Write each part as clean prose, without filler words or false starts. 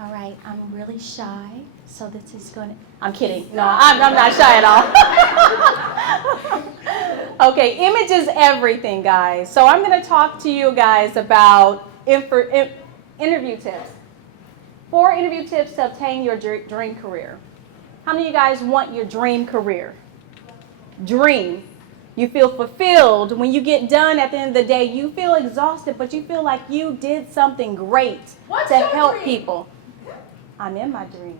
All right, I'm really shy, so this is going to... I'm kidding. No, I'm not shy at all. Okay, image is everything, guys. So I'm going to talk to you guys about interview tips. 4 interview tips to obtain your dream career. How many of you guys want your dream career? Dream. You feel fulfilled. When you get done at the end of the day, you feel exhausted, but you feel like you did something great to help people. I'm in my dream.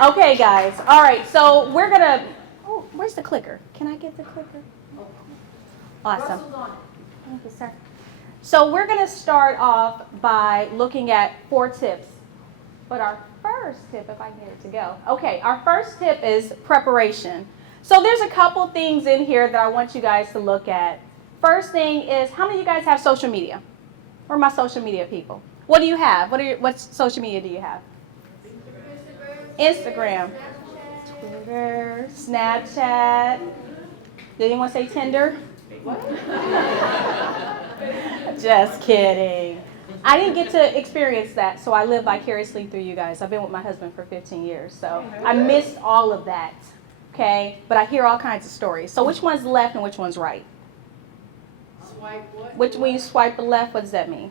Okay, guys. All right, so we're going to... Oh, where's the clicker? Can I get the clicker? Awesome. Thank you, sir. So we're going to start off by looking at 4 tips. But our first tip, if I can get it to go. Okay, our first tip is preparation. So there's a couple things in here that I want you guys to look at. First thing is, how many of you guys have social media? Where are my social media people? What do you have? What social media do you have? Instagram. Twitter, Snapchat. Did anyone say Tinder? Just kidding. I didn't get to experience that, so I live vicariously through you guys. I've been with my husband for 15 years, so I missed all of that, okay? But I hear all kinds of stories. So which one's left and which one's right? Swipe what? When you swipe left, what does that mean?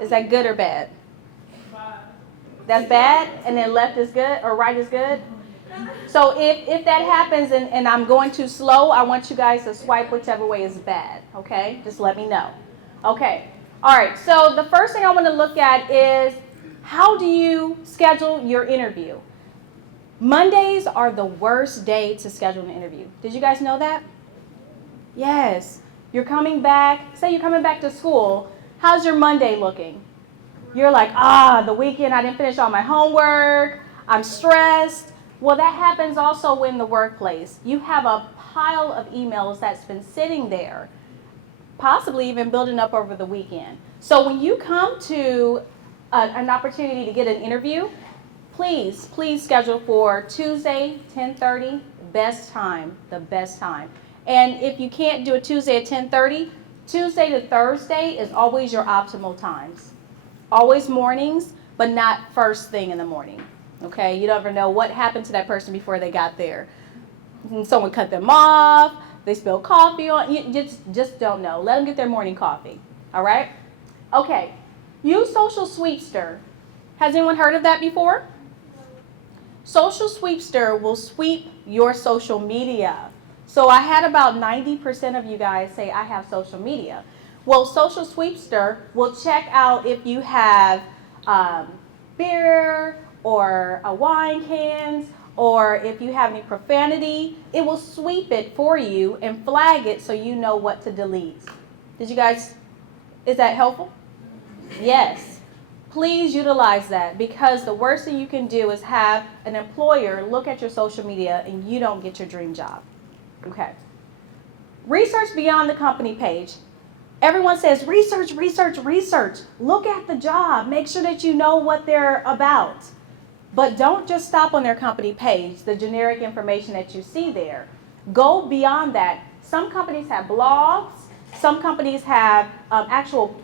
Is that good or bad? That's bad, and then left is good, or right is good? So if that happens and I'm going too slow, I want you guys to swipe whichever way is bad, okay? Just let me know. Okay, all right, so the first thing I want to look at is, how do you schedule your interview? Mondays are the worst day to schedule an interview. Did you guys know that? Yes. You're coming back, say you're coming back to school, how's your Monday looking? You're like, the weekend I didn't finish all my homework, I'm stressed. Well, that happens also in the workplace. You have a pile of emails that's been sitting there, possibly even building up over the weekend. So when you come to an opportunity to get an interview, please schedule for Tuesday, 10:30, best time, the best time. And if you can't do a Tuesday at 10:30, Tuesday to Thursday is always your optimal times. Always mornings, but not first thing in the morning. Okay, you never know what happened to that person before they got there. Someone cut them off, they spilled coffee on, you just don't know. Let them get their morning coffee, all right? Okay, use Social Sweepster. Has anyone heard of that before? Social Sweepster will sweep your social media. So I had about 90% of you guys say, I have social media. Well, Social Sweepster will check out if you have beer or wine cans, or if you have any profanity. It will sweep it for you and flag it so you know what to delete. Did you guys, is that helpful? Yes. Please utilize that, because the worst thing you can do is have an employer look at your social media and you don't get your dream job. Okay. Research beyond the company page. Everyone says research, research, research. Look at the job. Make sure that you know what they're about. But don't just stop on their company page, the generic information that you see there. Go beyond that. Some companies have blogs. Some companies have actual,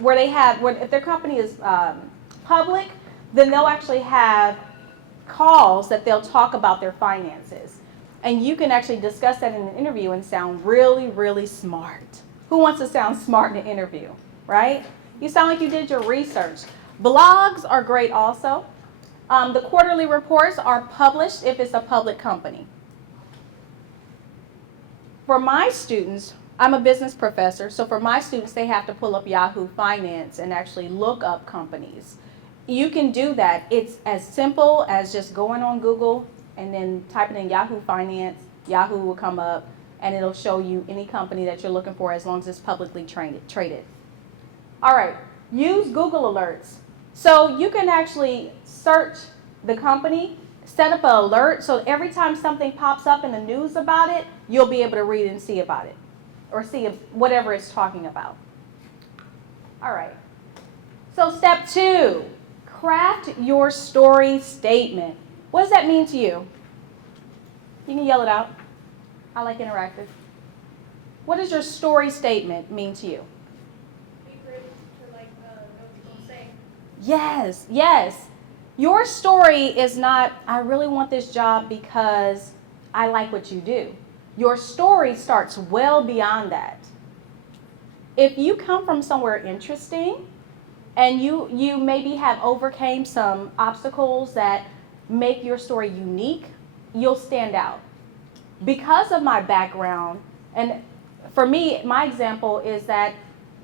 where if their company is public, then they'll actually have calls that they'll talk about their finances. And you can actually discuss that in an interview and sound really, really smart. Who wants to sound smart in an interview, right? You sound like you did your research. Blogs are great also. The quarterly reports are published if it's a public company. For my students, I'm a business professor, so for my students, they have to pull up Yahoo Finance and actually look up companies. You can do that. It's as simple as just going on Google and then typing in Yahoo Finance. Yahoo will come up, and it'll show you any company that you're looking for as long as it's publicly traded. All right, use Google Alerts. So you can actually search the company, set up an alert, so every time something pops up in the news about it, you'll be able to read and see about it, or see whatever it's talking about. All right, so step 2, craft your story statement. What does that mean to you? You can yell it out. I like interactive. What does your story statement mean to you? Be ready to know what you're going to say. Yes, yes. Your story is not, I really want this job because I like what you do. Your story starts well beyond that. If you come from somewhere interesting and you maybe have overcame some obstacles that make your story unique, you'll stand out. Because of my background, and for me, my example is that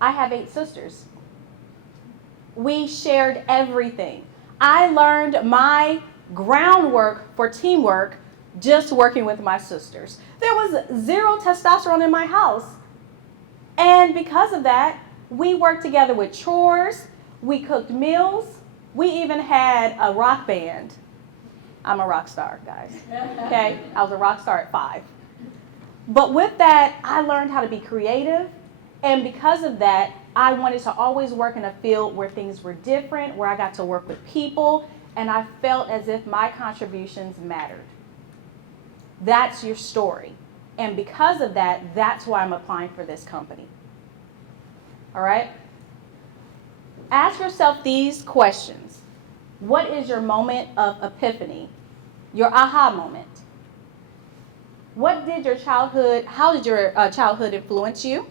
I have 8 sisters. We shared everything. I learned my groundwork for teamwork just working with my sisters. There was 0 testosterone in my house. And because of that, we worked together with chores, we cooked meals, we even had a rock band. I'm a rock star, guys. Okay? I was a rock star at 5. But with that, I learned how to be creative. And because of that, I wanted to always work in a field where things were different, where I got to work with people, and I felt as if my contributions mattered. That's your story. And because of that, that's why I'm applying for this company. All right? Ask yourself these questions. What is your moment of epiphany? Your aha moment? How did your childhood influence you?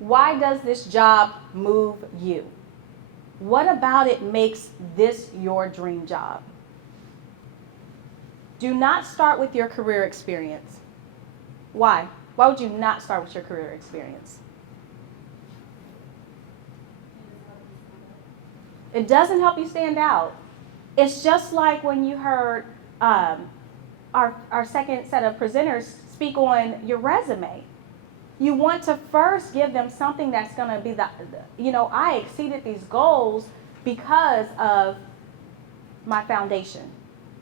Why does this job move you? What about it makes this your dream job? Do not start with your career experience. Why? Why would you not start with your career experience? It doesn't help you stand out. It's just like when you heard our second set of presenters speak on your resume. You want to first give them something that's going to be I exceeded these goals because of my foundation.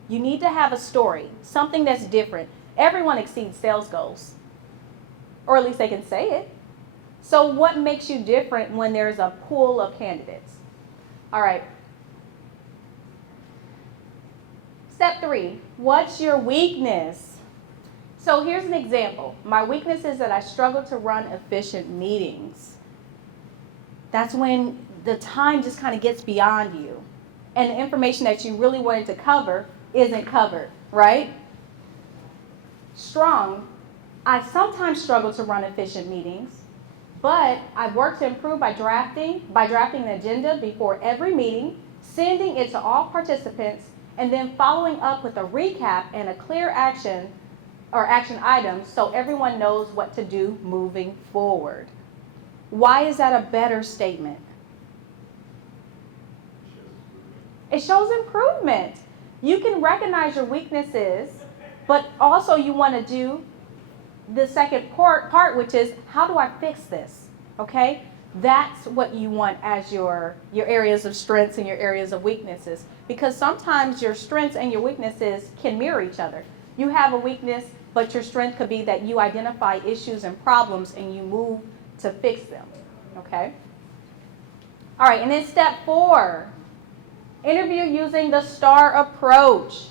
You need to have a story, something that's different. Everyone exceeds sales goals, or at least they can say it. So what makes you different when there's a pool of candidates? All right. Step 3, what's your weakness? So here's an example. My weakness is that I struggle to run efficient meetings. That's when the time just kind of gets beyond you. And the information that you really wanted to cover isn't covered, right? Strong, I sometimes struggle to run efficient meetings, but I've worked to improve by drafting an agenda before every meeting, sending it to all participants, and then following up with a recap and a clear action items so everyone knows what to do moving forward. Why is that a better statement? It shows improvement. You can recognize your weaknesses, but also you want to do the second part, which is, how do I fix this? Okay? That's what you want as your areas of strengths and your areas of weaknesses. Because sometimes your strengths and your weaknesses can mirror each other. You have a weakness, but your strength could be that you identify issues and problems and you move to fix them. Okay? All right, and then step 4, interview using the STAR approach.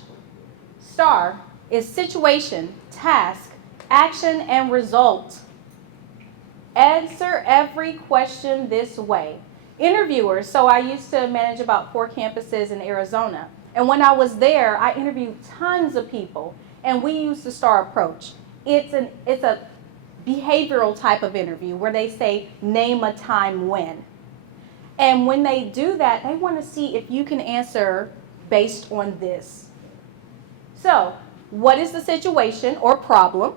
STAR is situation, task, action, and result. Answer every question this way. Interviewers, so I used to manage about 4 campuses in Arizona. And when I was there, I interviewed tons of people. And we used the STAR approach. It's a behavioral type of interview where they say, name a time when. And when they do that, they want to see if you can answer based on this. So, what is the situation or problem?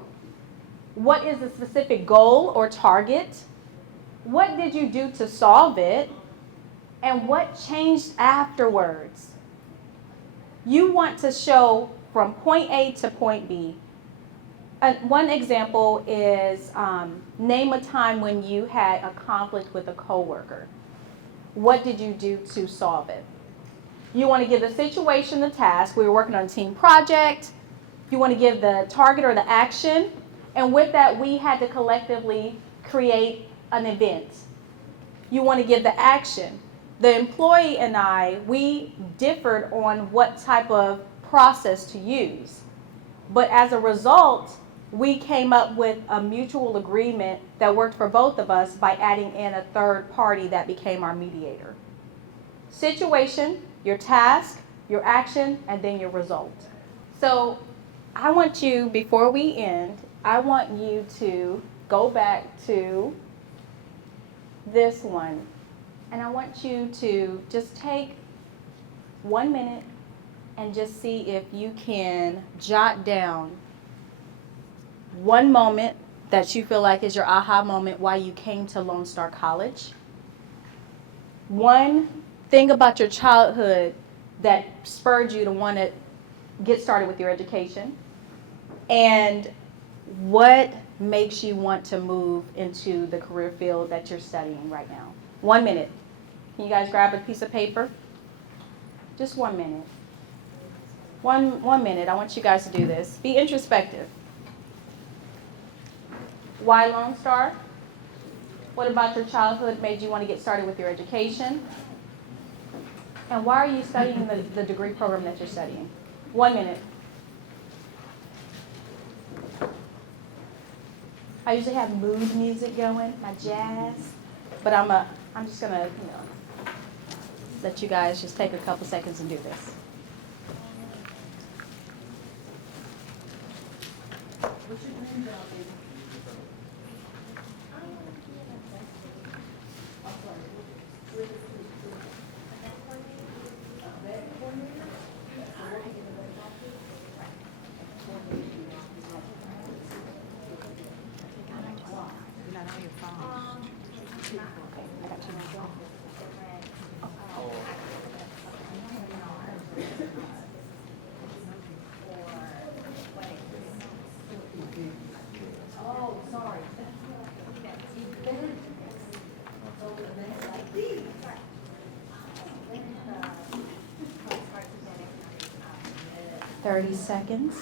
What is the specific goal or target? What did you do to solve it? And what changed afterwards? You want to show from point A to point B. One example is name a time when you had a conflict with a coworker. What did you do to solve it? You want to give the situation, the task. We were working on a team project. You want to give the target or the action. And with that, we had to collectively create an event. You want to give the action. The employee and I, we differed on what type of process to use. But as a result, we came up with a mutual agreement that worked for both of us by adding in a third party that became our mediator. situation, your task, your action, and then your result. So I want you, before we end, I want you to go back to this one. And I want you to just take 1 minute and just see if you can jot down one moment that you feel like is your aha moment why you came to Lone Star College. One thing about your childhood that spurred you to want to get started with your education. And what makes you want to move into the career field that you're studying right now? 1 minute. Can you guys grab a piece of paper? Just 1 minute. One minute. I want you guys to do this. Be introspective. Why Lone Star? What about your childhood made you want to get started with your education? And why are you studying the degree program that you're studying? 1 minute. I usually have mood music going, my jazz, but I'm just gonna, let you guys just take a couple seconds and do this. What's your dream job, baby? 30 seconds.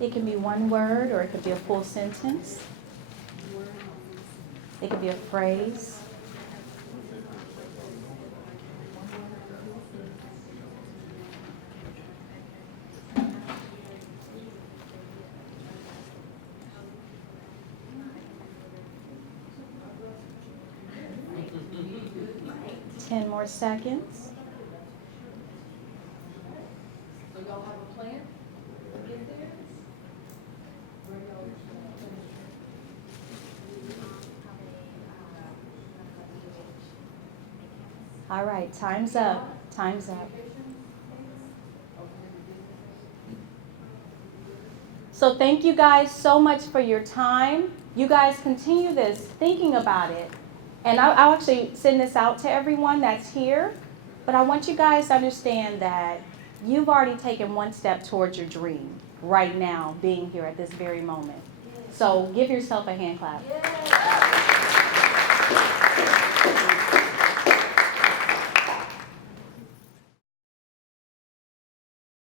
It can be one word or it could be a full sentence. It could be a phrase. Ten more seconds. So y'all have a plan to get there? All right, time's up. Time's up. So thank you guys so much for your time. You guys continue this, thinking about it. And I'll actually send this out to everyone that's here. But I want you guys to understand that you've already taken one step towards your dream right now, being here at this very moment. So give yourself a hand clap.